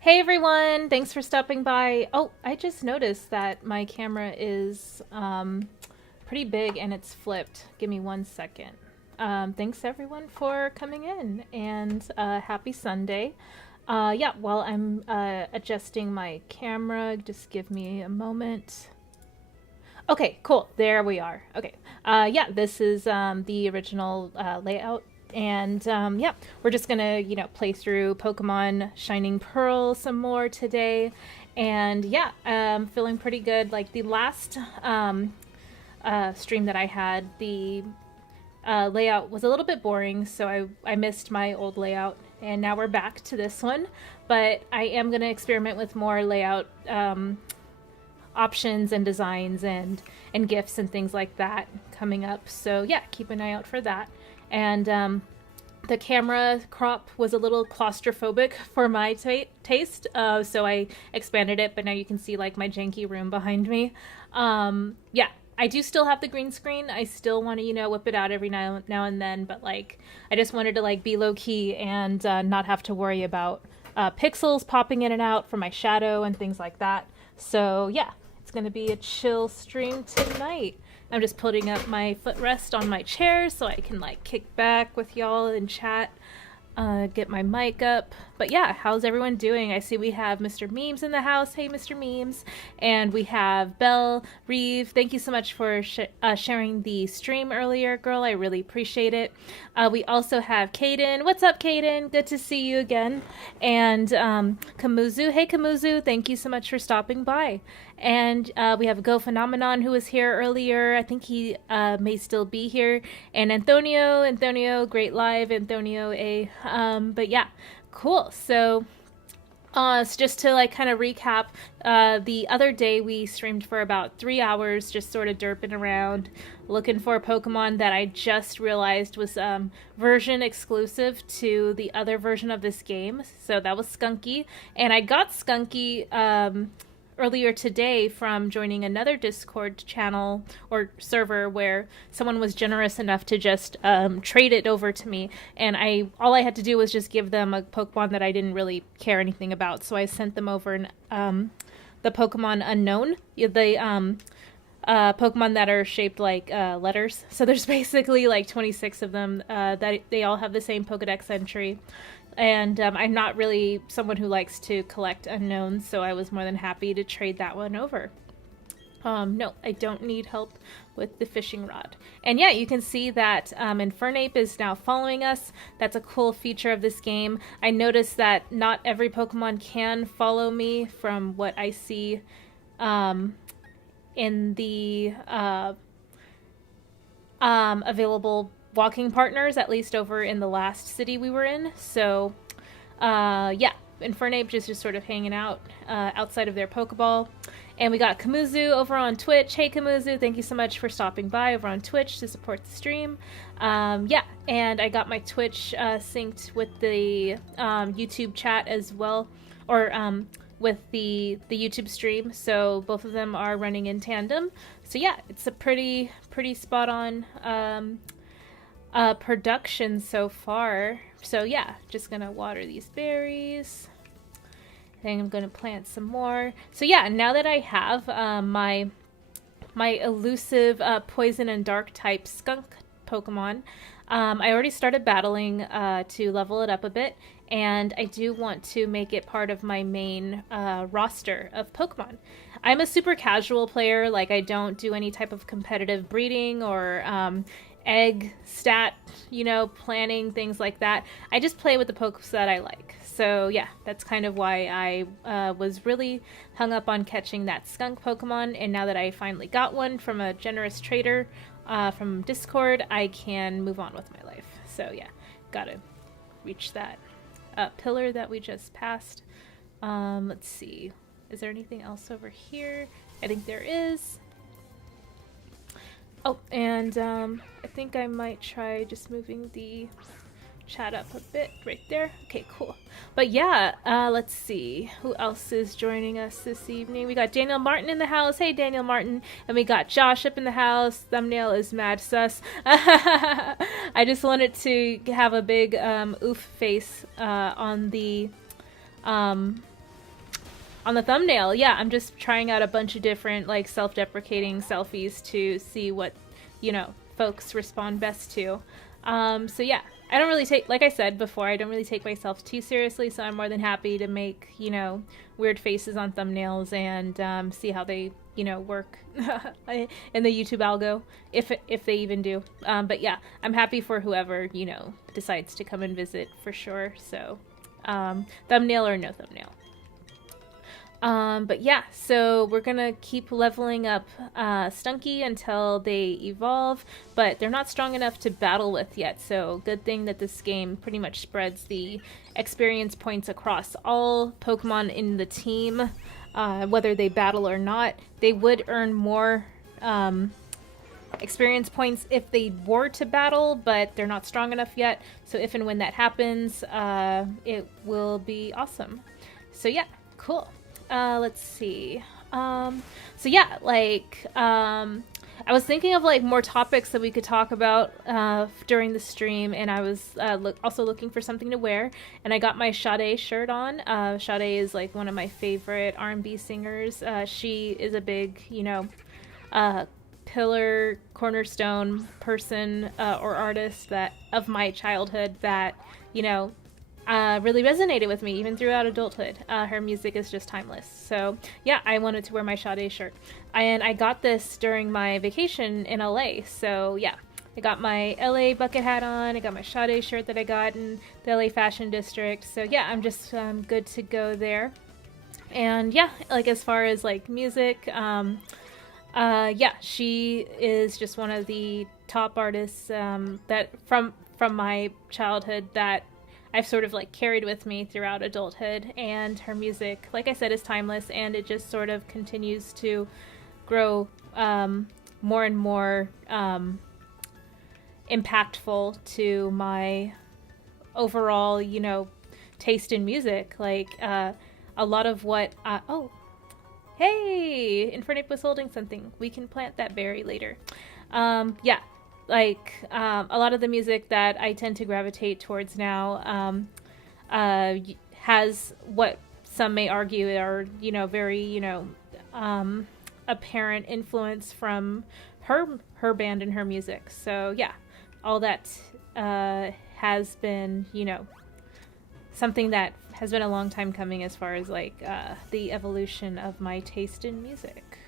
Hey everyone, thanks for stopping by. Oh, I just noticed that my camera is pretty big and it's flipped. Give me 1 second. Thanks everyone for coming in, and happy Sunday. Yeah, while I'm adjusting my camera, just give me a moment. Okay, cool. There we are. Okay. Yeah, this is the original layout. And yeah, we're just gonna, play through Pokemon Shining Pearl some more today. And yeah, feeling pretty good. Like the last stream that I had, the layout was a little bit boring, so I missed my old layout. And now we're back to this one. But I am gonna experiment with more layout options and designs and GIFs and things like that coming up. So yeah, keep an eye out for that. And the camera crop was a little claustrophobic for my taste, so I expanded it, but now you can see like my janky room behind me. Yeah, I do still have the green screen. I still want to, whip it out every now and then, but like I just wanted to like be low key and not have to worry about pixels popping in and out from my shadow and things like that. So yeah, it's gonna be a chill stream tonight. I'm just putting up my footrest on my chair so I can like kick back with y'all and chat, get my mic up. But yeah, how's everyone doing? I see we have Mr. Memes in the house. Hey, Mr. Memes. And we have Belle, Reeve. Thank you so much for sharing the stream earlier, girl. I really appreciate it. We also have Kaden. What's up, Kaden? Good to see you again. And Kamuzu. Hey, Kamuzu. Thank you so much for stopping by. And we have Go Phenomenon, who was here earlier. I think he may still be here. And Antonio, great live, Antonio A. But yeah, cool. So just to like kind of recap, the other day we streamed for about 3 hours, just sort of derping around, looking for a Pokemon that I just realized was version exclusive to the other version of this game. So that was Skunky. And I got Skunky earlier today from joining another Discord channel or server where someone was generous enough to just trade it over to me, and all I had to do was just give them a Pokemon that I didn't really care anything about, so I sent them over the Pokemon Unknown, the Pokemon that are shaped like letters. So there's basically like 26 of them that they all have the same Pokedex entry. And I'm not really someone who likes to collect unknowns, so I was more than happy to trade that one over. No, I don't need help with the fishing rod. And yeah, you can see that Infernape is now following us. That's a cool feature of this game. I noticed that not every Pokemon can follow me from what I see in the available walking partners, at least over in the last city we were in. So yeah, Infernape just sort of hanging out outside of their Pokeball. And we got Kamuzu over on Twitch. Hey Kamuzu, thank you so much for stopping by over on Twitch to support the stream. Yeah, and I got my Twitch synced with the YouTube chat as well, or with the YouTube stream, so both of them are running in tandem. So yeah, it's a pretty spot on production so far. So yeah, just gonna water these berries. Then I'm gonna plant some more. So yeah, now that I have my elusive poison and dark type skunk Pokemon, I already started battling to level it up a bit, and I do want to make it part of my main roster of Pokemon. I'm a super casual player, like I don't do any type of competitive breeding or egg stat, planning, things like that. I just play with the Pokes that I like. So yeah, that's kind of why I was really hung up on catching that skunk Pokemon, and now that I finally got one from a generous trader from Discord, I can move on with my life. So yeah, gotta reach that pillar that we just passed. Let's see, is there anything else over here? I think there is. Oh, and I think I might try just moving the chat up a bit right there. Okay, cool. But yeah, let's see who else is joining us this evening. We got Daniel Martin in the house. Hey Daniel Martin. And we got Josh up in the house. Thumbnail is mad sus. I just wanted to have a big oof face on the thumbnail. Yeah, I'm just trying out a bunch of different like self-deprecating selfies to see what, folks respond best to. So yeah, I don't really take, like I said before, I don't really take myself too seriously, so I'm more than happy to make, weird faces on thumbnails and see how they, work in the YouTube algo, if they even do. But yeah, I'm happy for whoever, decides to come and visit for sure. So thumbnail or no thumbnail. But yeah, so we're gonna keep leveling up Stunky until they evolve, but they're not strong enough to battle with yet, so good thing that this game pretty much spreads the experience points across all Pokemon in the team, whether they battle or not. They would earn more experience points if they were to battle, but they're not strong enough yet, so if and when that happens, it will be awesome. So yeah, cool. Let's see. So yeah, I was thinking of more topics that we could talk about during the stream, and I was also looking for something to wear, and I got my Sade shirt on. Sade is one of my favorite R&B singers. She is a big, pillar cornerstone person or artist that of my childhood that really resonated with me even throughout adulthood. Her music is just timeless. So yeah, I wanted to wear my Sade shirt, and I got this during my vacation in LA. So yeah, I got my LA bucket hat on. I got my Sade shirt that I got in the LA Fashion District. So yeah, I'm just good to go there. And yeah, like as far as like music, yeah, she is just one of the top artists that from my childhood that I've sort of like carried with me throughout adulthood. And her music, like I said, is timeless, and it just sort of continues to grow more and more impactful to my overall, taste in music. Like a lot of what oh, hey, Infernape was holding something. We can plant that berry later. Yeah, like a lot of the music that I tend to gravitate towards now has what some may argue are, very, apparent influence from her band and her music. So yeah, all that has been, something that has been a long time coming as far as like the evolution of my taste in music.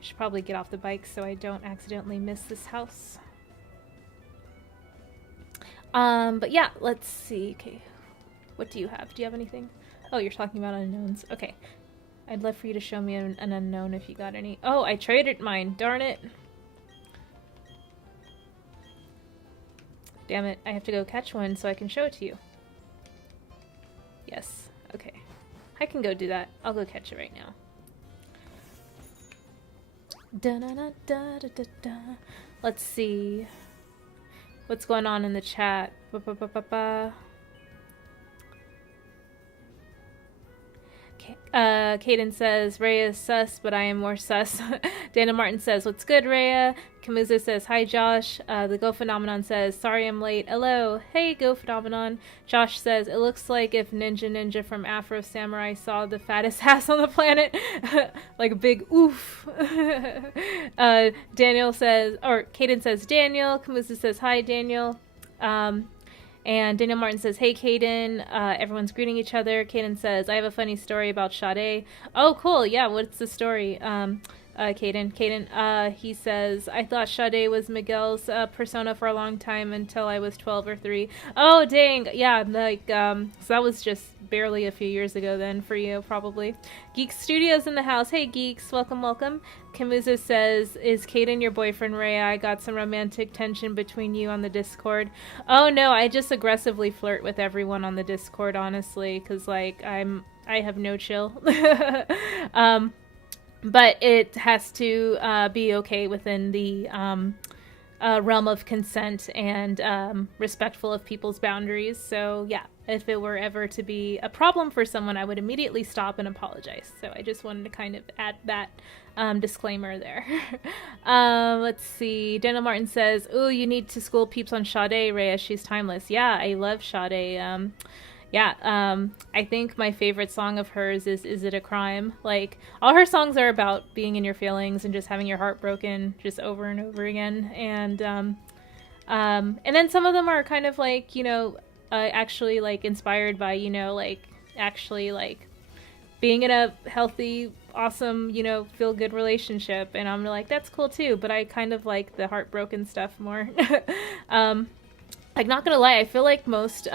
I should probably get off the bike so I don't accidentally miss this house. But yeah, let's see. Okay, what do you have? Do you have anything? Oh, you're talking about unknowns. Okay, I'd love for you to show me an unknown if you got any. Oh, I traded mine. Darn it. Damn it, I have to go catch one so I can show it to you. Yes, okay. I can go do that. I'll go catch it right now. Da-da-da-da-da-da-da. Let's see. What's going on in the chat? Ba-ba-ba-ba-ba. Kaden says, Rhea is sus, but I am more sus. Dana Martin says, what's good, Rhea? Kamuza says, hi, Josh. The Go Phenomenon says, sorry I'm late. Hello. Hey, Go Phenomenon. Josh says, it looks like if Ninja from Afro Samurai saw the fattest ass on the planet. Like a big oof. Daniel says, or Kaden says, Daniel. Kamuza says, hi, Daniel. And Daniel Martin says, hey, Kaden. Everyone's greeting each other. Kaden says, I have a funny story about Sade. Oh, cool. Yeah, what's the story? Kaden, he says, I thought Sade was Miguel's persona for a long time until I was 12 or 3. Oh, dang. Yeah, like, so that was just barely a few years ago then for you, probably. Geek Studios in the house. Hey, geeks. Welcome, welcome. Kamuza says, is Kaden your boyfriend, Rhea? I got some romantic tension between you on the Discord. Oh, no, I just aggressively flirt with everyone on the Discord, honestly, because, like, I have no chill. But it has to be okay within the realm of consent and respectful of people's boundaries. So yeah, if it were ever to be a problem for someone, I would immediately stop and apologize. So I just wanted to kind of add that disclaimer there. Let's see. Daniel Martin says, ooh, you need to school peeps on Sade, Rhea. She's timeless. Yeah, I love Sade. Yeah, I think my favorite song of hers is It a Crime? Like, all her songs are about being in your feelings and just having your heart broken just over and over again. And then some of them are kind of like, actually, like, inspired by, like, actually, like, being in a healthy, awesome, feel-good relationship. And I'm like, that's cool, too. But I kind of like the heartbroken stuff more. Like, not gonna lie, I feel like most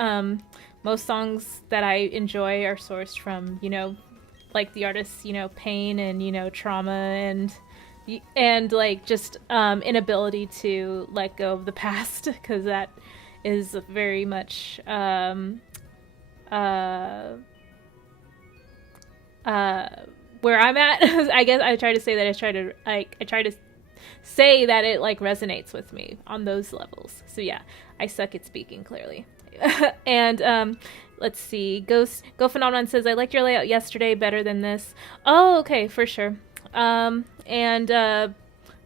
songs that I enjoy are sourced from, like the artist's, pain and, trauma and like just inability to let go of the past, because that is very much where I'm at. I guess I try to say that I try to say that it like resonates with me on those levels. So yeah, I suck at speaking, clearly. And let's see. Go Phenomenon says, I liked your layout yesterday better than this. Oh, okay, for sure. And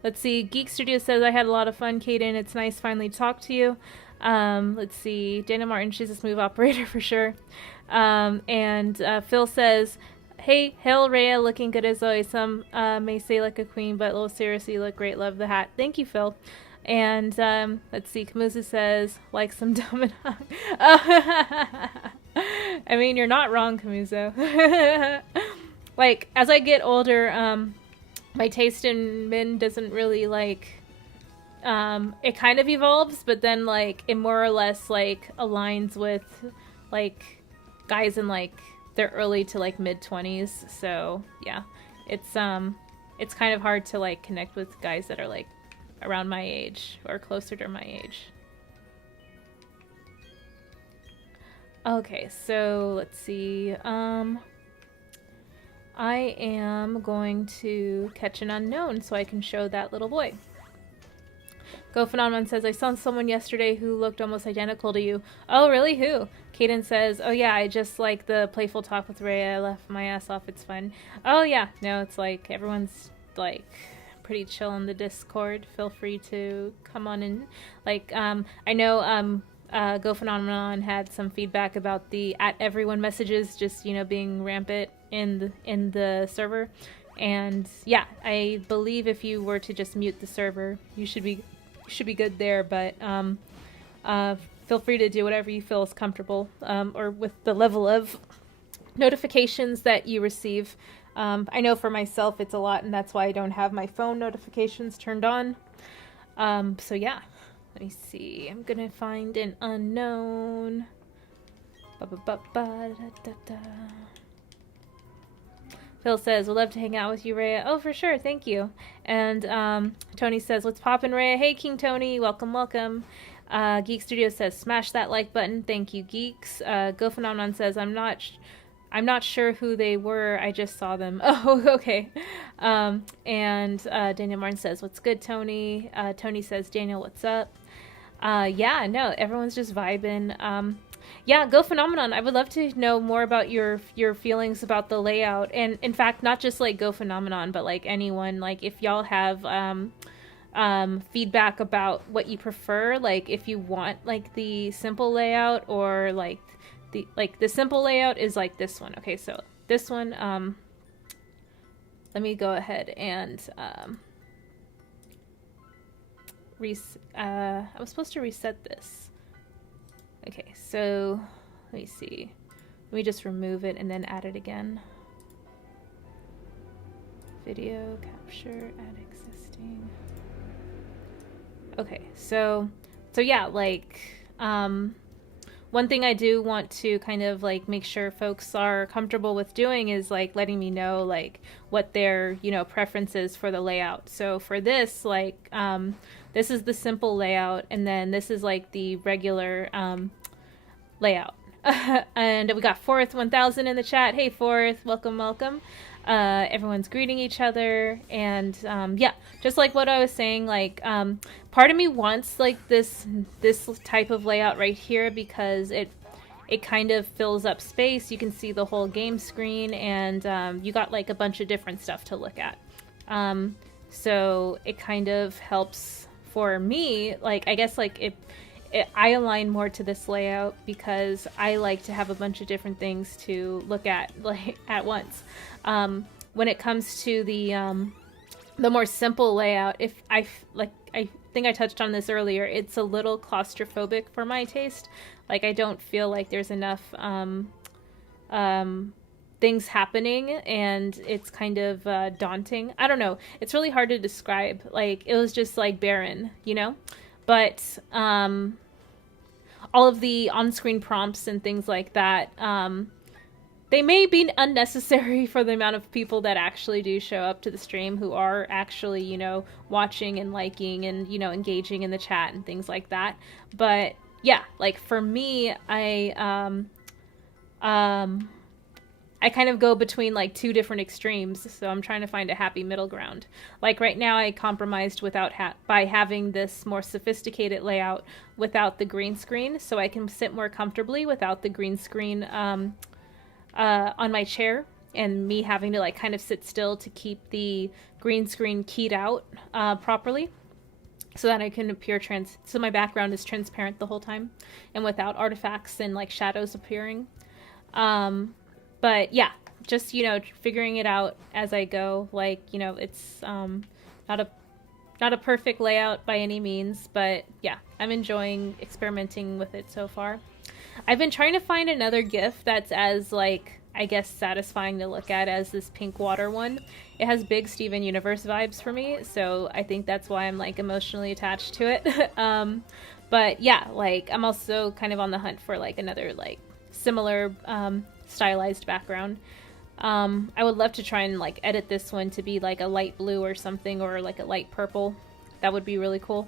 let's see. Geek Studio says, I had a lot of fun, Kaden. It's nice finally to talk to you. Let's see. Dana Martin, she's a smooth operator for sure. And Phil says, hey, hail Rhea, looking good as always. Some may say like a queen, but a little seriously, look great. Love the hat. Thank you, Phil. And let's see, Kamuzu says, like some domino. I mean, you're not wrong, Kamuzu. Like, as I get older, my taste in men doesn't really, like, it kind of evolves, but then, like, it more or less, like, aligns with, like, guys in, like, their early to, like, mid-20s. So, yeah, it's kind of hard to, like, connect with guys that are, like, around my age or closer to my age. Okay, so let's see. I am going to catch an unknown so I can show that little boy. Go Phenomenon says, I saw someone yesterday who looked almost identical to you. Oh, really? Who? Kaden says, oh yeah, I just like the playful talk with Rhea. I laughed my ass off. It's fun. Oh yeah. No, it's like everyone's like pretty chill on the Discord. Feel free to come on in. Like, I know Go Phenomenon had some feedback about the @everyone messages just, you know, being rampant in the server. And yeah, I believe if you were to just mute the server, you should be good there. But feel free to do whatever you feel is comfortable, or with the level of notifications that you receive. I know for myself it's a lot, and that's why I don't have my phone notifications turned on. So yeah, let me see. I'm gonna find an unknown. Phil says, would love to hang out with you, Rhea. Oh, for sure. Thank you. And Tony says, what's poppin', Rhea? Hey, King Tony. Welcome, welcome. Geek Studio says, smash that like button. Thank you, geeks. Go Phenomenon says, I'm not sure who they were. I just saw them. Oh, okay. And Daniel Martin says, what's good, Tony? Tony says, Daniel, what's up? Yeah, no, everyone's just vibing. Yeah, Go Phenomenon. I would love to know more about your feelings about the layout. And in fact, not just like Go Phenomenon, but like anyone, like if y'all have feedback about what you prefer, like if you want like the simple layout or like the simple layout is like this one. Okay, so this one, let me go ahead and I was supposed to reset this. Okay, so let me see. Let me just remove it and then add it again. Video capture, add existing. Okay, so yeah, like one thing I do want to kind of like make sure folks are comfortable with doing is like letting me know like what their, you know, preferences for the layout. So for this, like this is the simple layout, and then this is like the regular layout. And we got Forth 1000 in the chat. Hey Forth, welcome, welcome. Everyone's greeting each other, and yeah, just like what I was saying, like part of me wants like this type of layout right here because it kind of fills up space. You can see the whole game screen, and you got like a bunch of different stuff to look at. So it kind of helps for me, like I guess like I align more to this layout because I like to have a bunch of different things to look at like at once. When it comes to the more simple layout, if I think I touched on this earlier, it's a little claustrophobic for my taste. Like I don't feel like there's enough things happening, and it's kind of daunting. I don't know. It's really hard to describe. Like it was just like barren, you know? But all of the on-screen prompts and things like that, they may be unnecessary for the amount of people that actually do show up to the stream, who are actually, you know, watching and liking and, you know, engaging in the chat and things like that. But yeah, like for me, I kind of go between like two different extremes, so I'm trying to find a happy middle ground. Like right now I compromised by having this more sophisticated layout without the green screen, so I can sit more comfortably without the green screen on my chair, and me having to like kind of sit still to keep the green screen keyed out properly, so that I can appear so my background is transparent the whole time and without artifacts and like shadows appearing. But yeah, just, you know, figuring it out as I go. Like, you know, it's not Not a perfect layout by any means, but yeah, I'm enjoying experimenting with it so far. I've been trying to find another GIF that's as, like, I guess satisfying to look at as this pink water one. It has big Steven Universe vibes for me, so I think that's why I'm, like, emotionally attached to it. But yeah, like, I'm also kind of on the hunt for, like, another, like, similar stylized background. I would love to try and, like, edit this one to be like a light blue or something, or like a light purple. That would be really cool.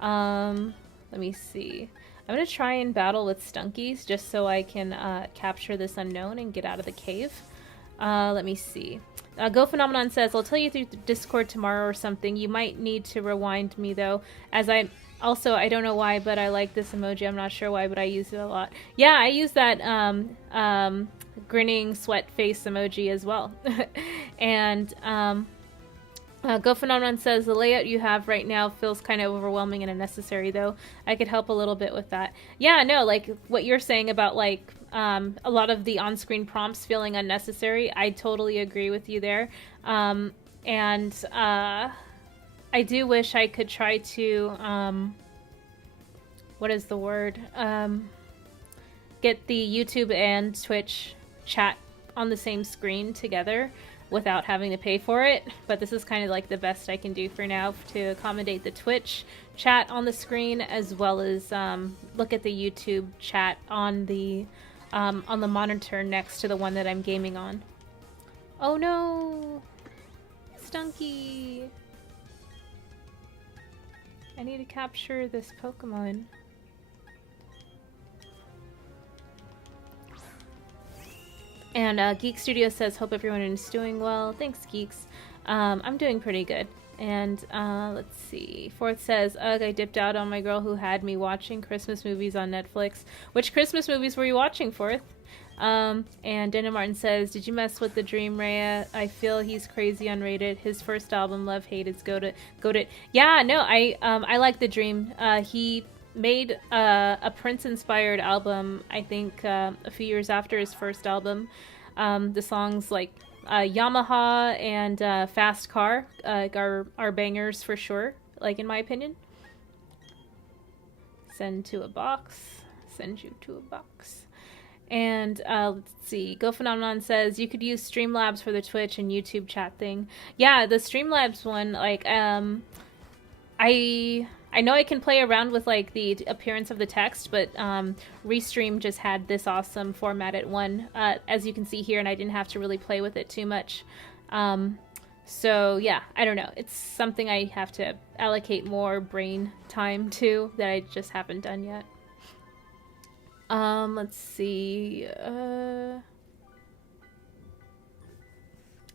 Let me see. I'm gonna try and battle with Stunkies just so I can capture this unknown and get out of the cave. Let me see. Go Phenomenon says, I'll tell you through Discord tomorrow or something. You might need to rewind me though, as I don't know why, but I like this emoji. I'm not sure why, but I use it a lot. Yeah, I use that grinning sweat face emoji as well. And Go Phenomenon says, the layout you have right now feels kind of overwhelming and unnecessary, though. I could help a little bit with that. Yeah, no, like what you're saying about, like, a lot of the on-screen prompts feeling unnecessary. I totally agree with you there. And I do wish I could try to, what is the word? Get the YouTube and Twitch chat on the same screen together without having to pay for it, but this is kind of like the best I can do for now to accommodate the Twitch chat on the screen, as well as look at the YouTube chat on the monitor next to the one that I'm gaming on. Oh no! Stunky! I need to capture this Pokemon. And Geek Studio says, hope everyone is doing well. Thanks, Geeks. I'm doing pretty good. And let's see. Fourth says, ugh, I dipped out on my girl who had me watching Christmas movies on Netflix. Which Christmas movies were you watching, Fourth? And Dana Martin says, did you mess with the Dream, Rhea? I feel he's crazy unrated. His first album, Love Hate, is goated. Yeah, no, I like the Dream. He made a Prince-inspired album, I think, a few years after his first album. The songs like Yamaha and Fast Car are bangers for sure, like in my opinion. Send to a box. Send you to a box. And let's see. Go Phenomenon says you could use Streamlabs for the Twitch and YouTube chat thing. Yeah, the Streamlabs one, like, I know I can play around with, like, the appearance of the text, but Restream just had this awesome formatted one, as you can see here, and I didn't have to really play with it too much. So, yeah, I don't know. It's something I have to allocate more brain time to that I just haven't done yet. Let's see. I'm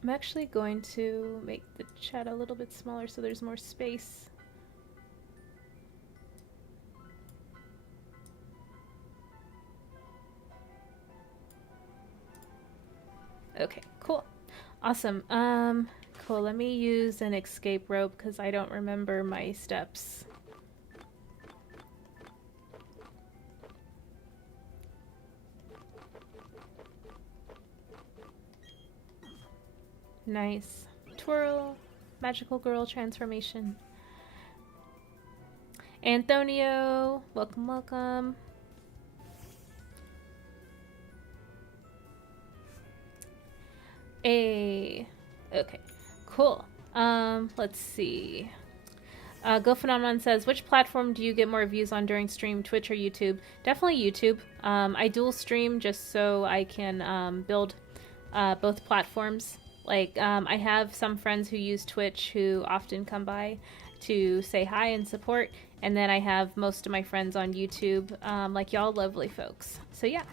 actually going to make the chat a little bit smaller so there's more space. Okay, cool. Awesome. Cool. Let me use an escape rope because I don't remember my steps. Nice. Twirl. Magical girl transformation. Antonio. Welcome, welcome. Okay, cool. Let's see. Go Phenomenon says, which platform do you get more views on during stream, Twitch or YouTube? Definitely YouTube. I dual stream just so I can build both platforms. Like, I have some friends who use Twitch who often come by to say hi and support, and then I have most of my friends on YouTube, like y'all lovely folks. So yeah.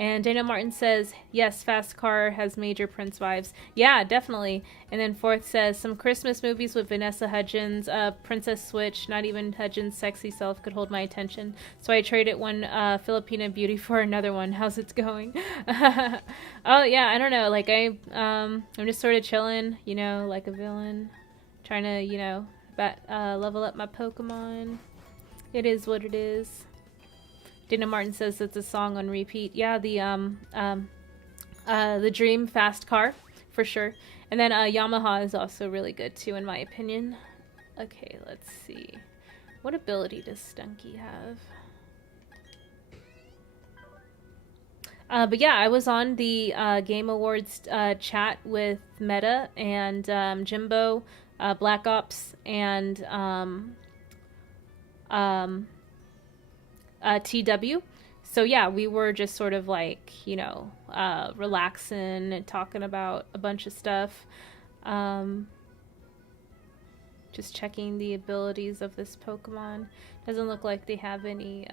And Dana Martin says, yes, Fast Car has major Prince vibes. Yeah, definitely. And then Fourth says, some Christmas movies with Vanessa Hudgens, Princess Switch, not even Hudgens' sexy self could hold my attention. So I traded one Filipina beauty for another one. How's it going? Oh, yeah, I don't know. Like, I'm just sort of chilling, you know, like a villain. Trying to, you know, level up my Pokemon. It is what it is. Dana Martin says it's a song on repeat. Yeah, the Dream Fast Car, for sure. And then Yamaha is also really good too, in my opinion. Okay, let's see. What ability does Stunky have? But yeah, I was on the Game Awards chat with Meta and Jimbo, Black Ops, and um, TW. So yeah, we were just sort of like, relaxing and talking about a bunch of stuff. Um, just checking the abilities of this Pokemon. Doesn't look like they have any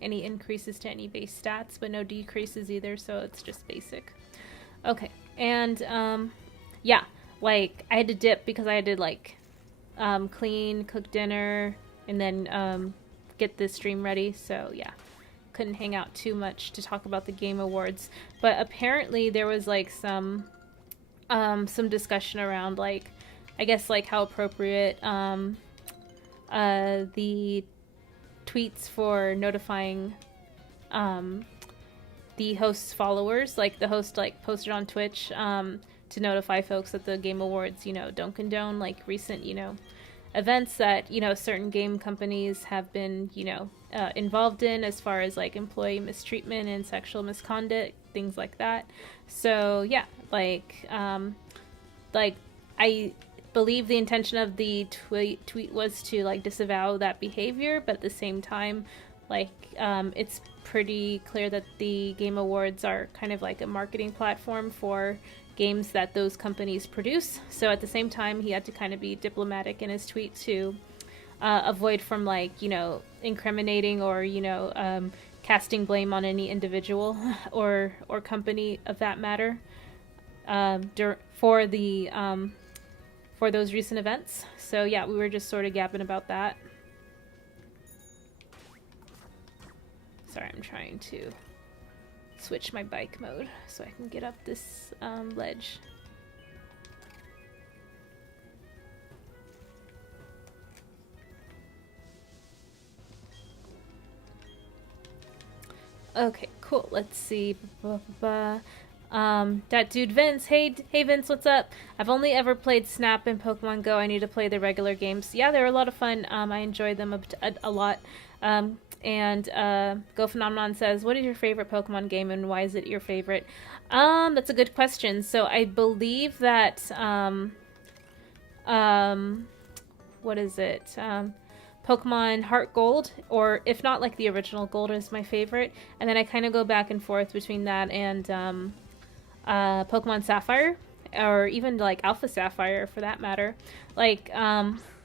increases to any base stats, but no decreases either, so it's just basic. Okay, and yeah, like I had to dip because I had to like clean, cook dinner, and then get this stream ready. So yeah, couldn't hang out too much to talk about the Game Awards. But apparently there was like some discussion around like, I guess like how appropriate the tweets for notifying the host's followers, like the host like posted on Twitch to notify folks that the Game Awards, don't condone like recent, events that, certain game companies have been, involved in as far as like employee mistreatment and sexual misconduct, things like that. So yeah, like I believe the intention of the tweet was to like disavow that behavior, but at the same time, like it's pretty clear that the Game Awards are kind of like a marketing platform for games that those companies produce. So at the same time, he had to kind of be diplomatic in his tweet to avoid from like, incriminating or, casting blame on any individual or company of that matter for those recent events. So yeah, we were just sort of gabbing about that. Sorry, I'm trying to switch my bike mode so I can get up this ledge. Okay, cool. Let's see. That dude Vince. Hey Vince, what's up? I've only ever played Snap and Pokemon Go. I need to play the regular games. Yeah, they're a lot of fun. I enjoy them a lot. And Go Phenomenon says, what is your favorite Pokemon game and why is it your favorite? That's a good question. So I believe that what is it? Pokemon Heart Gold, or if not, like the original Gold is my favorite. And then I kind of go back and forth between that and Pokemon Sapphire, or even like Alpha Sapphire for that matter. Like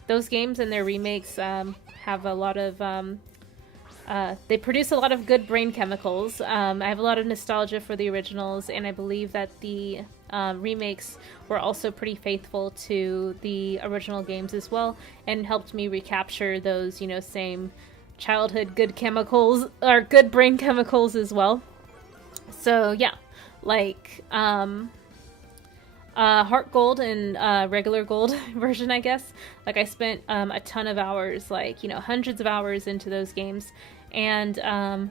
those games and their remakes have a lot of they produce a lot of good brain chemicals. I have a lot of nostalgia for the originals, and I believe that the remakes were also pretty faithful to the original games as well, and helped me recapture those, same childhood good chemicals, or good brain chemicals as well. So yeah, like Heart Gold and regular Gold version, I guess. Like I spent a ton of hours, like hundreds of hours into those games, and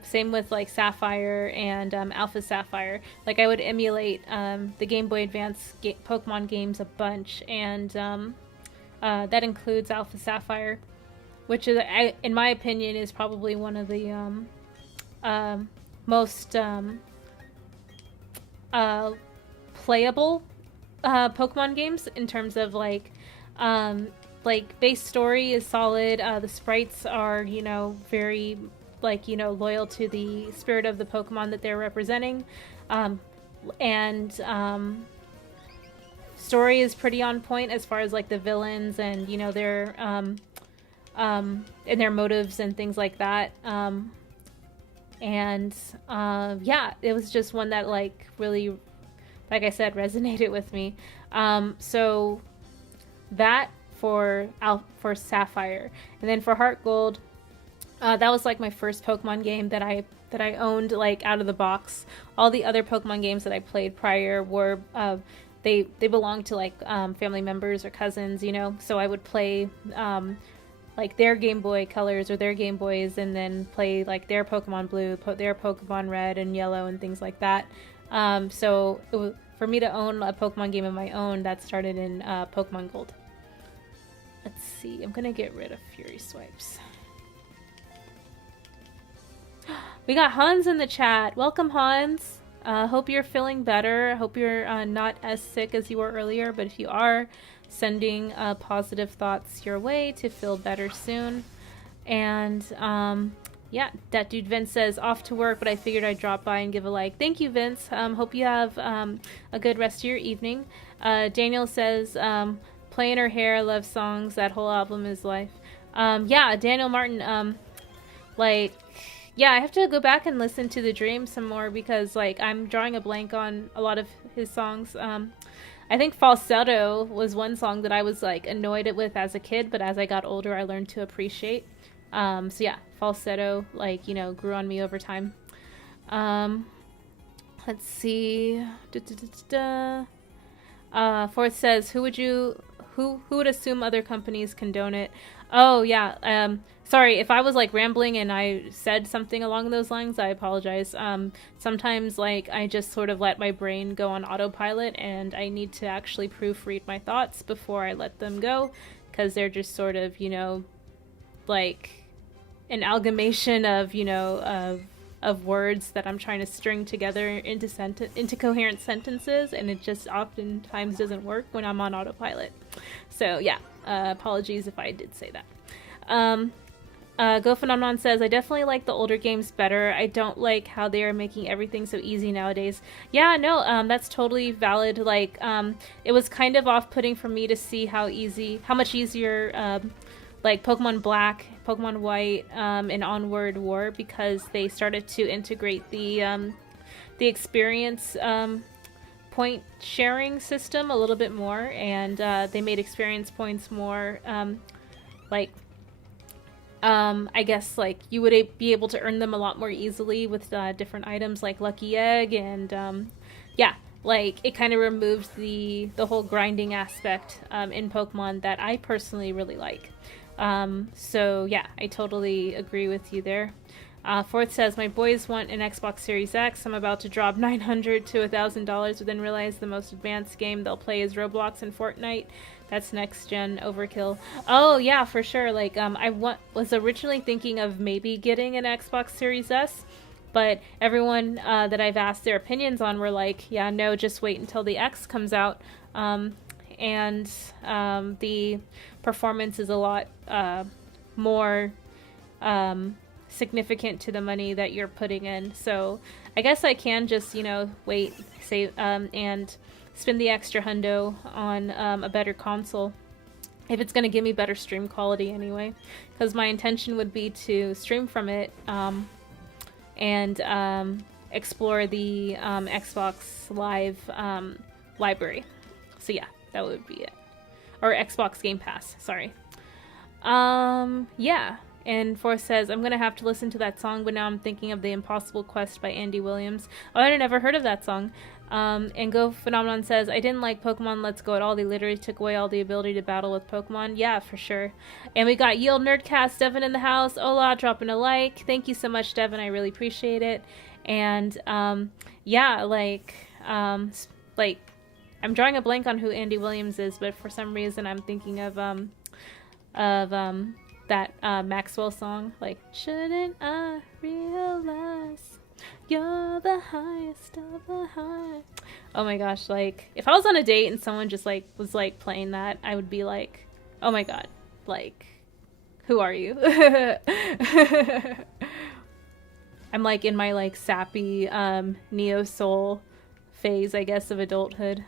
same with like Sapphire and Alpha Sapphire. Like I would emulate the Game Boy Advance Pokemon games a bunch, and that includes Alpha Sapphire, which is, in my opinion, is probably one of the most playable Pokemon games in terms of like base story is solid. The sprites are, very loyal to the spirit of the Pokemon that they're representing. And story is pretty on point as far as like the villains and, their and their motives and things like that. Yeah, it was just one that like really, like I said, resonated with me. So that for Sapphire, and then for Heart Gold, that was like my first Pokemon game that I owned like out of the box. All the other Pokemon games that I played prior were they belonged to like family members or cousins, So I would play like their Game Boy colors or their Game Boys, and then play like their Pokemon Blue, their Pokemon Red and Yellow, and things like that. So it was, for me to own a Pokemon game of my own, that started in Pokemon Gold. Let's see. I'm gonna get rid of Fury Swipes. We got Hans in the chat. Welcome, Hans. Hope you're feeling better. Hope you're not as sick as you were earlier, but if you are, sending positive thoughts your way to feel better soon. And yeah, that dude Vince says, off to work, but I figured I'd drop by and give a like. Thank you, Vince. Hope you have a good rest of your evening. Daniel says, playing her hair, love songs, that whole album is life. Yeah, Daniel Martin, like, yeah, I have to go back and listen to The Dream some more because, like, I'm drawing a blank on a lot of his songs. I think Falsetto was one song that I was, like, annoyed with as a kid, but as I got older, I learned to appreciate. So yeah, Falsetto, like, you know, grew on me over time. Let's see. Fourth says, who would assume other companies condone it? Oh, yeah. Sorry, if I was, like, rambling and I said something along those lines, I apologize. Sometimes, like, I just sort of let my brain go on autopilot, and I need to actually proofread my thoughts before I let them go, because they're just sort of, you know, like, an amalgamation of, you know, of words that I'm trying to string together into coherent sentences, and it just oftentimes doesn't work when I'm on autopilot. So, yeah, apologies if I did say that. Go Phenomenon says, I definitely like the older games better. I don't like how they are making everything so easy nowadays. Yeah, no, that's totally valid. Like, it was kind of off-putting for me to see how much easier, like, Pokemon Black, Pokemon White, and Onward were, because they started to integrate the experience, point sharing system a little bit more, and, they made experience points more, like, I guess, like, you would be able to earn them a lot more easily with different items like Lucky Egg, and yeah, like, it kind of removed the whole grinding aspect in Pokemon that I personally really like. So yeah, I totally agree with you there. Fourth says, my boys want an Xbox Series X. I'm about to drop $900 to $1,000, but then realize the most advanced game they'll play is Roblox and Fortnite. That's next gen overkill. Oh yeah, for sure. Like, was originally thinking of maybe getting an Xbox Series S, but everyone that I've asked their opinions on were like, yeah, no, just wait until the X comes out. And the performance is a lot more significant to the money that you're putting in. So I guess I can just, you know, wait, save, and spend the extra hundo on a better console, if it's going to give me better stream quality anyway, because my intention would be to stream from it and explore the Xbox Live library. So yeah, that would be it. Or Xbox Game Pass, sorry. Yeah. And Force says, I'm going to have to listen to that song, but now I'm thinking of The Impossible Quest by Andy Williams. Oh, I'd never heard of that song. And Go Phenomenon says, I didn't like Pokemon Let's Go at all. They literally took away all the ability to battle with Pokemon. Yeah, for sure. And we got Yield Nerdcast, Devin in the house. Hola, dropping a like. Thank you so much, Devin. I really appreciate it. And, yeah, like, I'm drawing a blank on who Andy Williams is, but for some reason I'm thinking of that Maxwell song, like, shouldn't I realize you're the highest of the high. Oh my gosh, like, if I was on a date and someone just, like, was, like, playing that, I would be like, oh my god, like, who are you? I'm, like, in my, like, sappy neo-soul phase, I guess, of adulthood.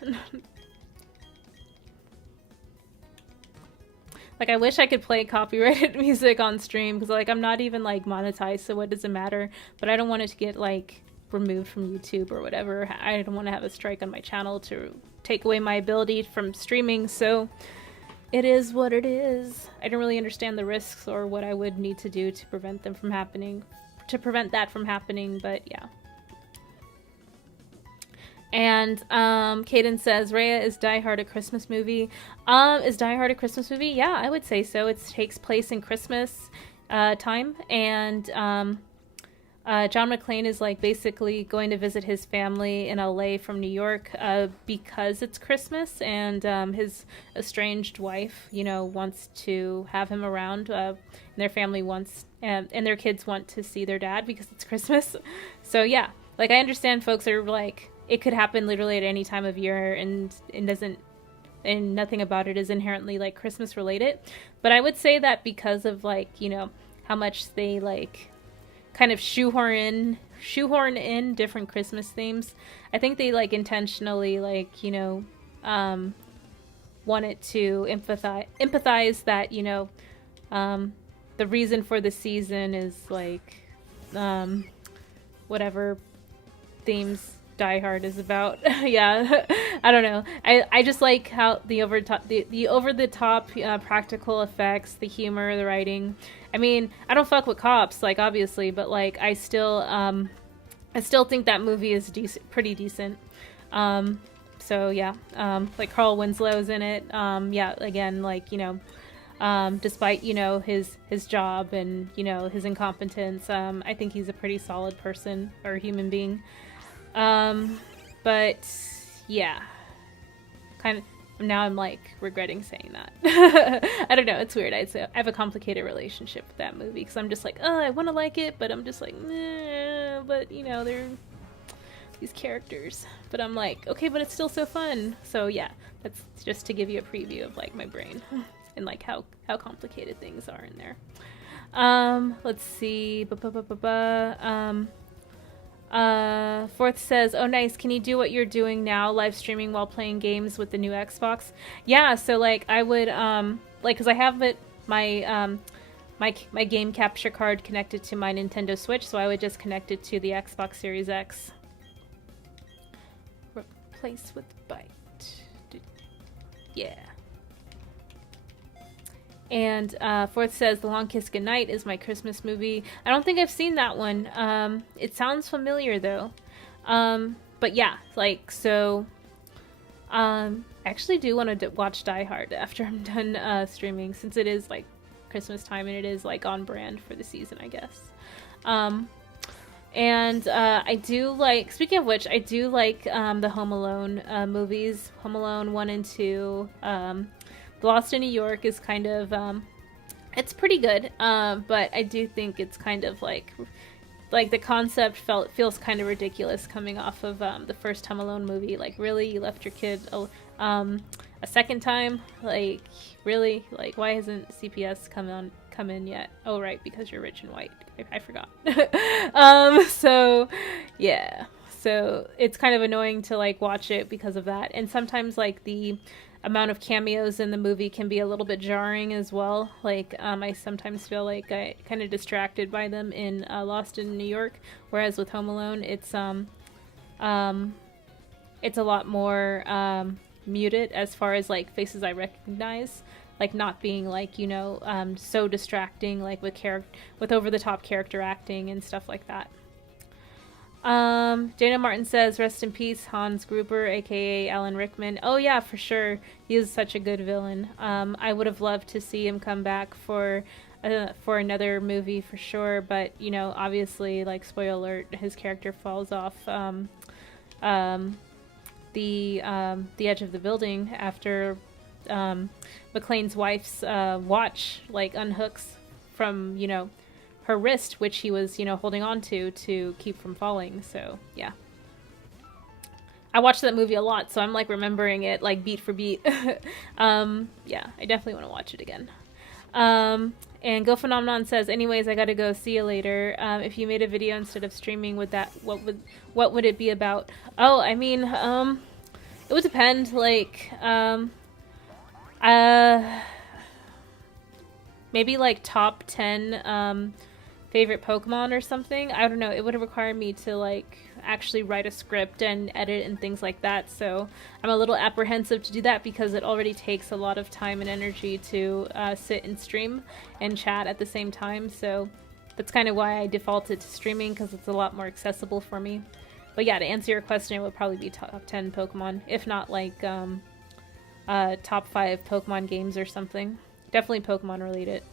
Like, I wish I could play copyrighted music on stream, because, like, I'm not even, like, monetized, so what does it matter? But I don't want it to get, like, removed from YouTube or whatever. I don't want to have a strike on my channel to take away my ability from streaming, so it is what it is. I don't really understand the risks or what I would need to do to prevent them from happening, but yeah. And Kaden says, Rhea, is Die Hard a Christmas movie? Is Die Hard a Christmas movie? Yeah, I would say so. It takes place in Christmas time, and John McClane is like basically going to visit his family in LA from New York because it's Christmas, and his estranged wife, wants to have him around. And their family wants, and their kids want to see their dad because it's Christmas. So yeah, like I understand folks are like, it could happen literally at any time of year, and it doesn't, and nothing about it is inherently like Christmas related. But I would say that because of like, how much they like kind of shoehorn in different Christmas themes, I think they like intentionally like, wanted to empathize that, the reason for the season is like whatever themes Die Hard is about. Yeah, I don't know. I just like how the over the top practical effects, the humor, the writing. I mean, I don't fuck with cops, like obviously, but like I still think that movie is pretty decent. So yeah, like Carl Winslow's in it. Yeah, again, like despite his job and his incompetence, I think he's a pretty solid person or human being. But yeah, kind of now I'm like regretting saying that. I don't know, it's weird. I have a complicated relationship with that movie because I'm just like, oh, I want to like it, but I'm just like, nah, but they're these characters, but I'm like, okay, but it's still so fun. So yeah, that's just to give you a preview of like my brain and like how complicated things are in there. Let's see. Fourth says, oh nice, can you do what you're doing now, live streaming while playing games with the new Xbox? Yeah, so like I would like, because I have my my game capture card connected to my Nintendo Switch, so I would just connect it to the Xbox Series X. Replace with Byte. Yeah. And Fourth says, The Long Kiss Goodnight is my Christmas movie. I don't think I've seen that one. It sounds familiar, though. But yeah, like, so... I actually do want to watch Die Hard after I'm done streaming, since it is, like, Christmas time, and it is, like, on brand for the season, I guess. And I do like... Speaking of which, I do like the Home Alone movies. Home Alone 1 and 2. Lost in New York is kind of, it's pretty good, but I do think it's kind of like the concept feels kind of ridiculous coming off of the first Home Alone movie. Like, really, you left your kid a second time? Like, really? Like, why hasn't CPS come in yet? Oh, right, because you're rich and white. I forgot. So yeah, so it's kind of annoying to like watch it because of that, and sometimes like the amount of cameos in the movie can be a little bit jarring as well. Like, I sometimes feel like I kind of distracted by them in Lost in New York, whereas with Home Alone, it's a lot more muted as far as like faces I recognize, like not being like so distracting, like with over the top character acting and stuff like that. Dana Martin says, rest in peace, Hans Gruber, aka Alan Rickman. Oh yeah, for sure. He is such a good villain. I would have loved to see him come back for another movie for sure, but obviously, like, spoiler alert, his character falls off the edge of the building after McClane's wife's watch like unhooks from her wrist, which he was, holding on to keep from falling. So, yeah. I watched that movie a lot, so I'm, like, remembering it, like, beat for beat. Yeah, I definitely want to watch it again. And Go Phenomenon says, anyways, I gotta go. See you later. If you made a video instead of streaming, what would it be about? Oh, I mean, it would depend, like, maybe, like, top 10, favorite Pokemon or something. I don't know. It would require me to like actually write a script and edit and things like that. So I'm a little apprehensive to do that because it already takes a lot of time and energy to sit and stream and chat at the same time. So that's kind of why I defaulted to streaming, because it's a lot more accessible for me. But yeah, to answer your question, it would probably be top 10 Pokemon, if not like top 5 Pokemon games or something. Definitely Pokemon related.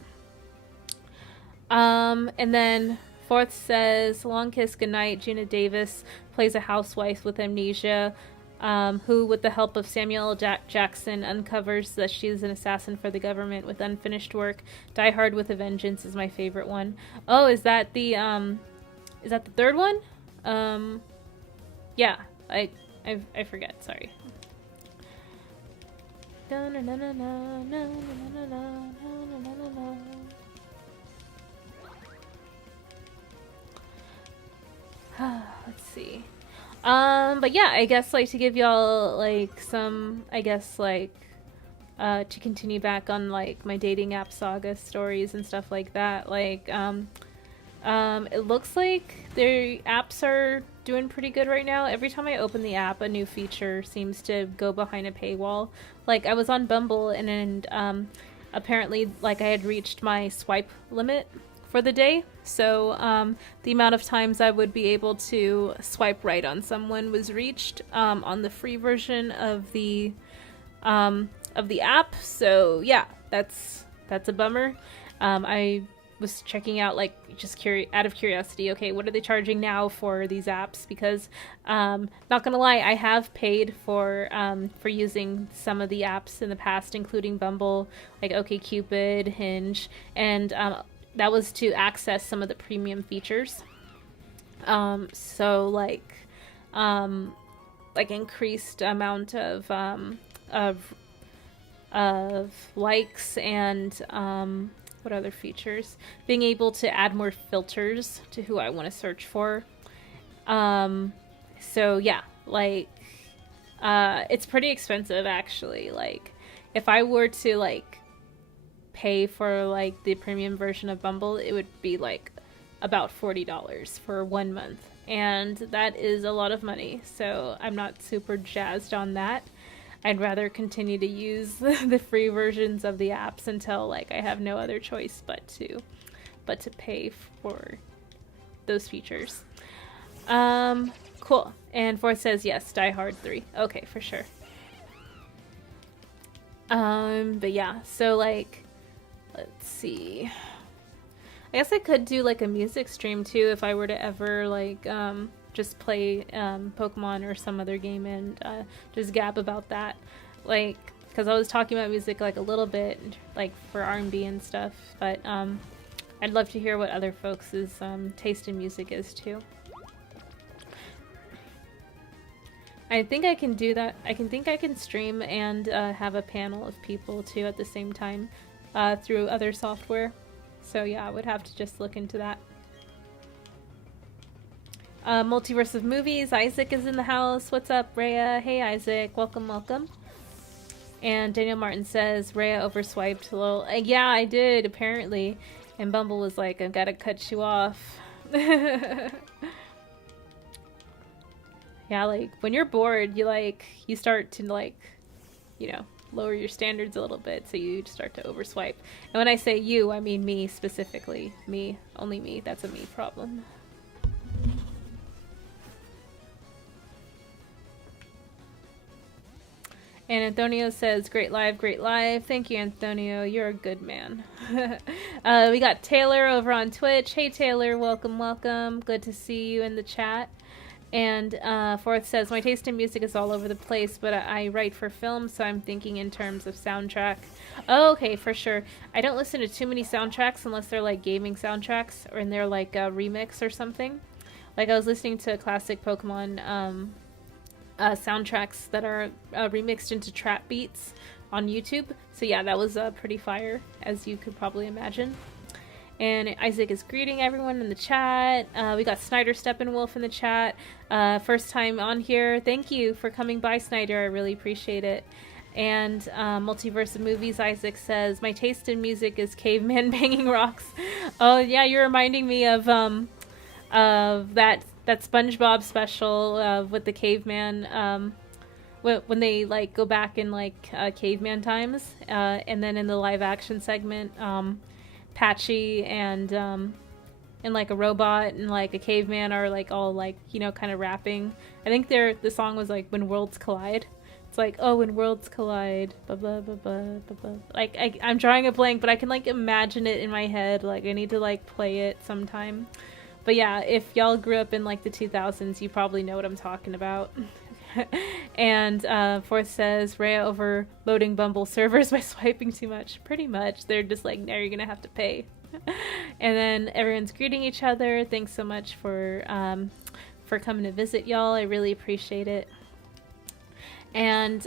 And then Fourth says, long kiss goodnight. Gina Davis plays a housewife with amnesia, who, with the help of Samuel L. Jackson, uncovers that she is an assassin for the government with unfinished work. Die Hard with a Vengeance is my favorite one. Oh, is that the third one? Yeah, I forget. Sorry. Let's see. But yeah, I guess like to give y'all like some, I guess like to continue back on like my dating app saga stories and stuff like that. Like it looks like their apps are doing pretty good right now. Every time I open the app, a new feature seems to go behind a paywall. Like I was on Bumble and apparently like I had reached my swipe limit for the day. So the amount of times I would be able to swipe right on someone was reached on the free version of the app. So yeah, that's a bummer. I was checking out like just out of curiosity, okay, what are they charging now for these apps? Because not gonna lie, I have paid for using some of the apps in the past, including Bumble, like OkCupid, Hinge, and that was to access some of the premium features. So like increased amount of likes and what other features? Being able to add more filters to who I want to search for. So yeah, like it's pretty expensive actually. Like if I were to like pay for like the premium version of Bumble, it would be like about $40 for 1 month, and that is a lot of money, so I'm not super jazzed on that. I'd rather continue to use the free versions of the apps until like I have no other choice but to pay for those features. Cool. And Fourth says yes, Die Hard 3. Okay, for sure. But yeah, so like let's see. I guess I could do like a music stream too if I were to ever like just play Pokemon or some other game and just gab about that. Like, because I was talking about music like a little bit, like for R&B and stuff, but I'd love to hear what other folks' taste in music is too. I think I can do that. I can stream and have a panel of people too at the same time. Through other software. So yeah, I would have to just look into that. Multiverse of Movies, Isaac is in the house. What's up, Rhea? Hey Isaac, welcome, welcome. And Daniel Martin says, Rhea overswiped. Well, yeah, I did, apparently. And Bumble was like, I've got to cut you off. Yeah, like, when you're bored, you start to, like, you know, lower your standards a little bit, so you start to overswipe. And when I say you, I mean me specifically. Me. Only me. That's a me problem. And Antonio says, great live, great live. Thank you, Antonio. You're a good man. We got Taylor over on Twitch. Hey, Taylor. Welcome, welcome. Good to see you in the chat. And Fourth says, my taste in music is all over the place, but I write for film, so I'm thinking in terms of soundtrack. Oh, okay, for sure. I don't listen to too many soundtracks unless they're like gaming soundtracks or they're like a remix or something. Like I was listening to classic Pokemon soundtracks that are remixed into trap beats on YouTube. So yeah, that was pretty fire, as you could probably imagine. And Isaac is greeting everyone in the chat. We got Snyder Steppenwolf in the chat. First time on here. Thank you for coming by, Snyder. I really appreciate it. And Multiverse of Movies, Isaac says, my taste in music is caveman banging rocks. Oh yeah, you're reminding me of that SpongeBob special with the caveman. When they like go back in like caveman times, and then in the live action segment, Patchy and like a robot and like a caveman are like all like, you know, kind of rapping. I think the song was like When Worlds Collide. It's like, oh, when worlds collide, blah blah blah blah blah blah. Like I'm drawing a blank, but I can like imagine it in my head. Like I need to like play it sometime. But yeah, if y'all grew up in like the 2000s, you probably know what I'm talking about. And Fourth says Rhea overloading Bumble servers by swiping too much. Pretty much, they're just like, now you're gonna have to pay. And then everyone's greeting each other. Thanks so much for coming to visit, y'all. I really appreciate it. And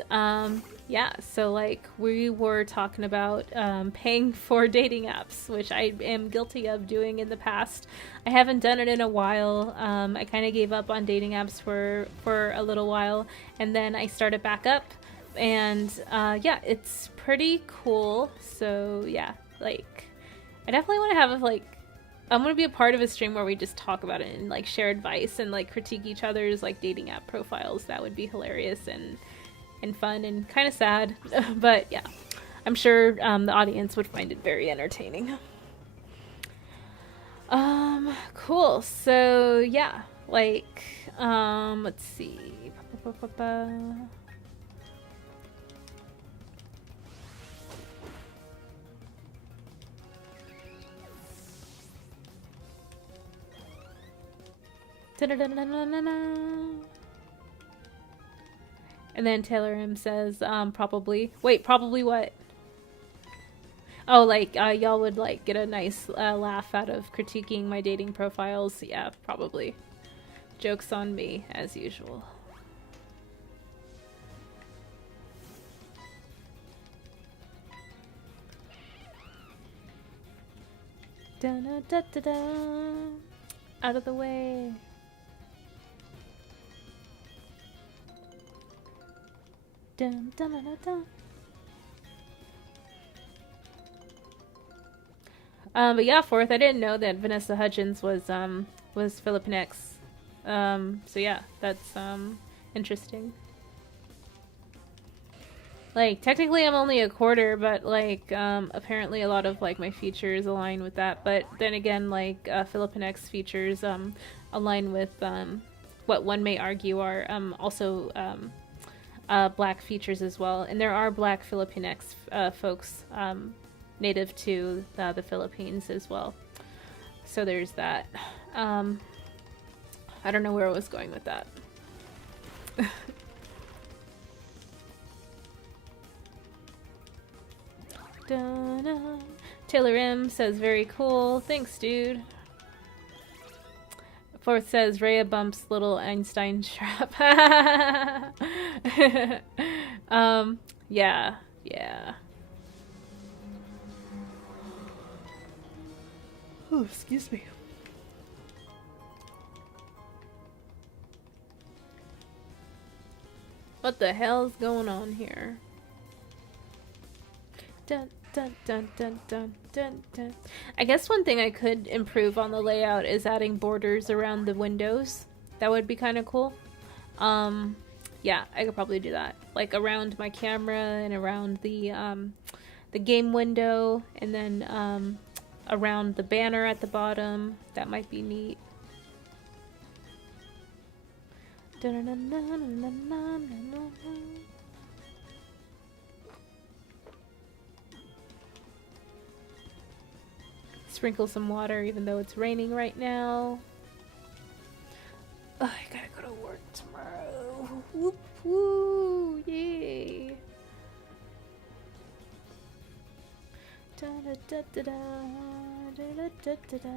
yeah, so like we were talking about paying for dating apps, which I am guilty of doing in the past. I haven't done it in a while. I kind of gave up on dating apps for a little while, and then I started back up, and yeah, it's pretty cool. So yeah, like I definitely want to have like I'm gonna be a part of a stream where we just talk about it and like share advice and like critique each other's like dating app profiles. That would be hilarious and fun and kind of sad, but yeah, I'm sure the audience would find it very entertaining. Cool. So yeah, like let's see. And then Taylor M says, probably. Wait, probably what? Oh, like, y'all would, like, get a nice laugh out of critiquing my dating profiles. Yeah, probably. Joke's on me, as usual. Da-da-da-da-da. Out of the way. Dun, dun, dun, dun, dun. But yeah, Fourth, I didn't know that Vanessa Hudgens was Filipinx. So yeah, that's interesting. Like technically I'm only a quarter, but like apparently a lot of like my features align with that. But then again, like Filipinx features align with what one may argue are also black features as well, and there are black Filipinx folks native to the Philippines as well. So there's that. I don't know where I was going with that. Taylor M says very cool. Thanks, dude. Fourth says Rhea bumps little Einstein strap. Yeah. Oh, excuse me. What the hell's going on here? Dun, dun, dun, dun, dun, dun, dun. I guess one thing I could improve on the layout is adding borders around the windows. That would be kind of cool. Yeah, I could probably do that. Like around my camera and around the game window, and then around the banner at the bottom. That might be neat. Sprinkle some water even though it's raining right now. Oh, I gotta go to work tomorrow. Whoop woo, yay. Da da da da da da da da da.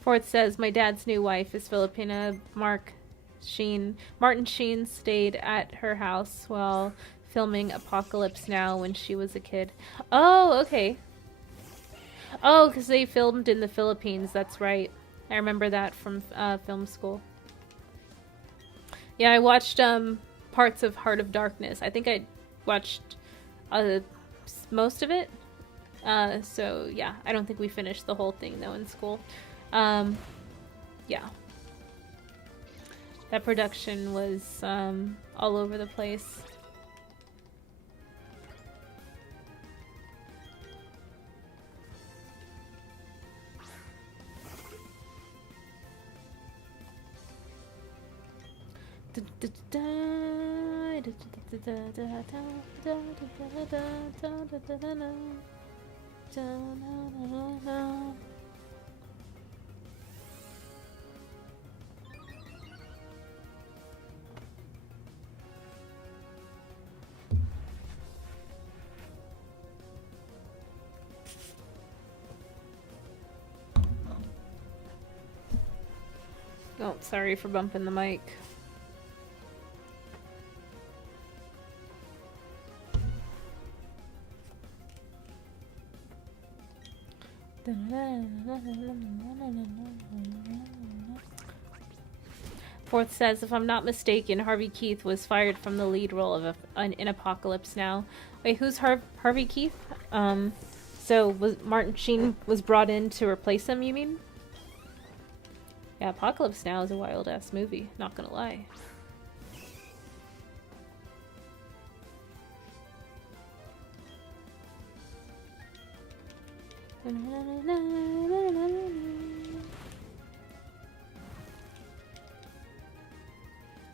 Fourth says, my dad's new wife is Filipina. Martin Sheen stayed at her house while filming Apocalypse Now when she was a kid. Oh, okay. Oh, because they filmed in the Philippines. That's right. I remember that from film school. Yeah, I watched parts of Heart of Darkness. I think I watched most of it. So, yeah, I don't think we finished the whole thing, though, in school. Yeah. That production was all over the place. Oh, sorry for bumping the mic. Fourth says, if I'm not mistaken, Harvey Keith was fired from the lead role of in Apocalypse Now. Wait, who's Harvey Keith? So was Martin Sheen was brought in to replace him, you mean? Yeah, Apocalypse Now is a wild-ass movie, not gonna lie.